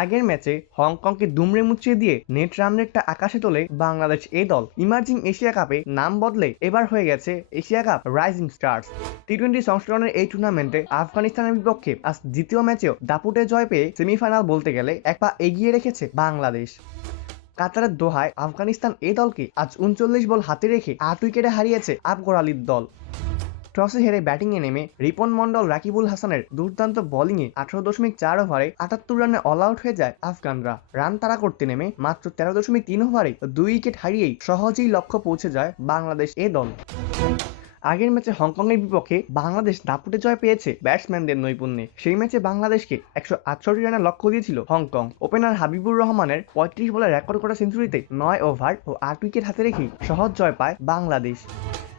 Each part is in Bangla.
আগের ম্যাচে হংকংকে দুমড়ে মুচিয়ে দিয়ে নেট রান রেটটা আকাশে তোলে বাংলাদেশ এ দল। ইমার্জিং এশিয়া কাপে নাম বদলে এবার হয়ে গেছে Asia cup rising stars. T twenty সংস্করণের এই টুর্নামেন্টে আফগানিস্তানের বিপক্ষে আজ দ্বিতীয় ম্যাচেও দাপুটে জয় পেয়ে সেমিফাইনাল বলতে গেলে এক পা এগিয়ে রেখেছে বাংলাদেশ। কাতারের দোহায় আফগানিস্তান এ দলকে আজ উনচল্লিশ বল হাতে রেখে আট উইকেটে হারিয়েছে আফগর দল। টসে হেরে ব্যাটিংয়ে নেমে রিপন মন্ডল রাকিবুল হাসানের দুর্দান্ত বোলিংয়ে আঠারো দশমিক চার ওভারে আটাত্তর রানে অল আউট হয়ে যায় আফগানরা। রান তাড়া করতে নেমে মাত্র তেরো দশমিক তিন ওভারে দুই উইকেট হারিয়েই সহজেই লক্ষ্য পৌঁছে যায় বাংলাদেশ এ দল। আগের ম্যাচে হংকংয়ের বিপক্ষে বাংলাদেশ দাপুটে জয় পেয়েছে ব্যাটসম্যানদের নৈপুণ্যে। সেই ম্যাচে বাংলাদেশকে একশো আটষট্টি রানের লক্ষ্য দিয়েছিল হংকং। ওপেনার হাবিবুর রহমানের পঁয়ত্রিশ বলে রেকর্ড করা সেঞ্চুরিতে নয় ওভার ও আট উইকেট হাতে রেখেই সহজ জয় পায় বাংলাদেশ।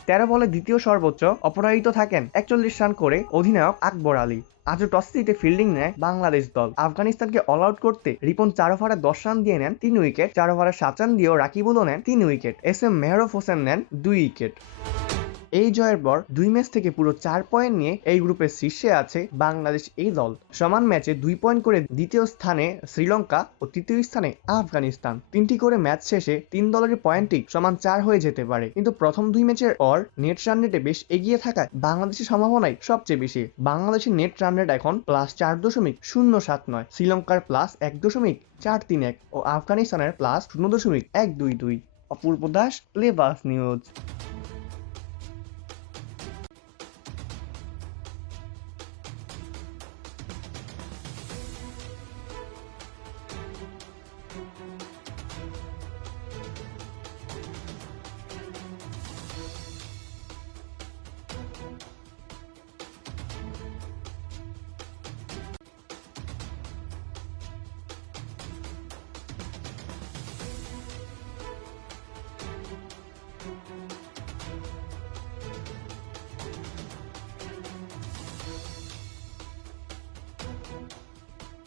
তেরো বলে দ্বিতীয় সর্বোচ্চ অপরাজিত থাকেন একচল্লিশ রান করে অধিনায়ক আকবর আলী। আজও টস জিতে ফিল্ডিং নেয় বাংলাদেশ দল। আফগানিস্তানকে অল আউট করতে রিপন চার ওভারে দশ রান দিয়ে নেন তিন উইকেট, চার ওভারে সাত রান দিয়েও রাকিবুলও নেন তিন wicket. S M Mehrob Hossain নেন দুই উইকেট। এই জয়ের পর দুই ম্যাচ থেকে পুরো চার পয়েন্ট নিয়ে এই গ্রুপের শীর্ষে আছে বাংলাদেশ এই দল। সমান ম্যাচে দুই পয়েন্ট করে দ্বিতীয় স্থানে শ্রীলঙ্কা ও তৃতীয় স্থানে আফগানিস্তান। তিনটি করে ম্যাচ শেষে তিন দলের পয়েন্টই সমান চার হয়ে যেতে পারে। কিন্তু প্রথম দুই ম্যাচের পর নেট রান রেটে বেশ এগিয়ে থাকায় বাংলাদেশের সম্ভাবনাই সবচেয়ে বেশি। বাংলাদেশের নেট রান রেট এখন প্লাস চার দশমিক শূন্য সাত নয়, শ্রীলঙ্কার প্লাস এক দশমিক চার তিন এক ও আফগানিস্তানের প্লাস শূন্য দশমিক এক দুই দুই। Apurba Das play bus news